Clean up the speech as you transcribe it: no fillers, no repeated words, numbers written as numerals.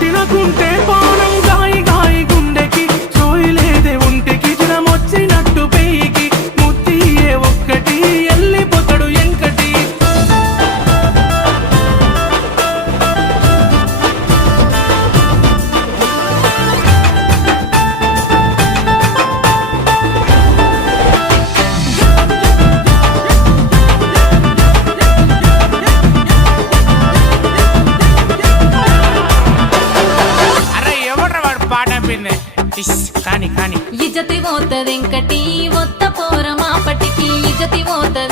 తినకుంటే పానం గాయి గాయి గుండెకి సోయిలేదే ఒంటికి జ్వరమొచ్చినట్టు పెయికి ముత్తియే ఒక్కటి ఎల్లిపోతాడు ఎంకటి అరే ఎవడ్రా వాడు పాట పిందే కానీ కానీ ఇజ్జతి పోతదెంకటి ఒత్త పోర మాపటికి ఇజ్జతి పోతది